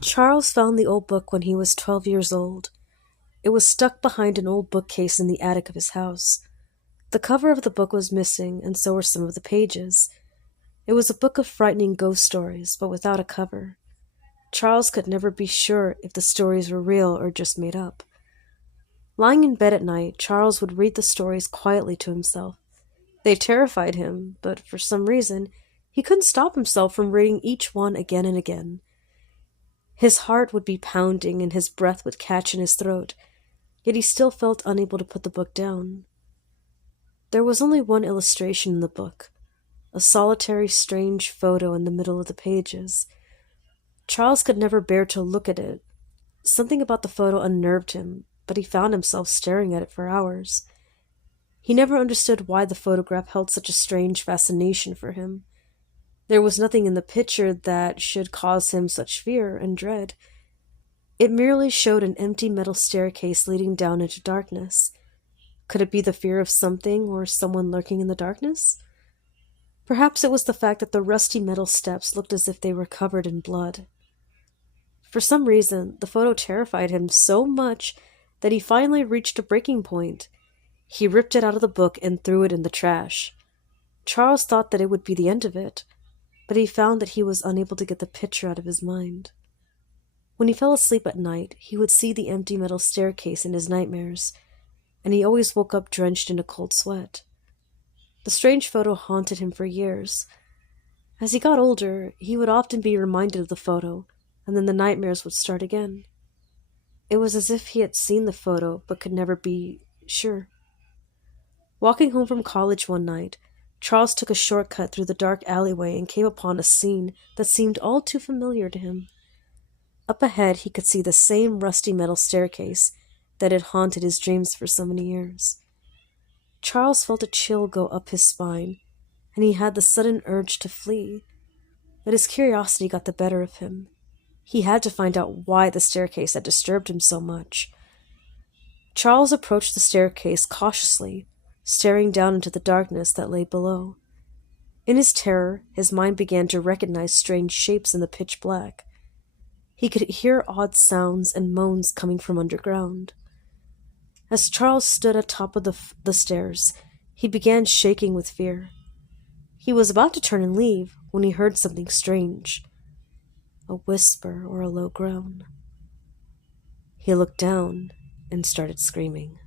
Charles found the old book when he was 12 years old. It was stuck behind an old bookcase in the attic of his house. The cover of the book was missing, and so were some of the pages. It was a book of frightening ghost stories, but without a cover. Charles could never be sure if the stories were real or just made up. Lying in bed at night, Charles would read the stories quietly to himself. They terrified him, but for some reason, he couldn't stop himself from reading each one again and again. His heart would be pounding and his breath would catch in his throat, yet he still felt unable to put the book down. There was only one illustration in the book, a solitary, strange photo in the middle of the pages. Charles could never bear to look at it. Something about the photo unnerved him, but he found himself staring at it for hours. He never understood why the photograph held such a strange fascination for him. There was nothing in the picture that should cause him such fear and dread. It merely showed an empty metal staircase leading down into darkness. Could it be the fear of something or someone lurking in the darkness? Perhaps it was the fact that the rusty metal steps looked as if they were covered in blood. For some reason, the photo terrified him so much that he finally reached a breaking point. He ripped it out of the book and threw it in the trash. Charles thought that it would be the end of it, but he found that he was unable to get the picture out of his mind. When he fell asleep at night, he would see the empty metal staircase in his nightmares, and he always woke up drenched in a cold sweat. The strange photo haunted him for years. As he got older, he would often be reminded of the photo, and then the nightmares would start again. It was as if he had seen the photo but could never be sure. Walking home from college one night, Charles took a shortcut through the dark alleyway and came upon a scene that seemed all too familiar to him. Up ahead, he could see the same rusty metal staircase that had haunted his dreams for so many years. Charles felt a chill go up his spine, and he had the sudden urge to flee. But his curiosity got the better of him. He had to find out why the staircase had disturbed him so much. Charles approached the staircase cautiously, staring down into the darkness that lay below. In his terror, his mind began to recognize strange shapes in the pitch black. He could hear odd sounds and moans coming from underground. As Charles stood atop of the stairs, he began shaking with fear. He was about to turn and leave when he heard something strange, a whisper or a low groan. He looked down and started screaming.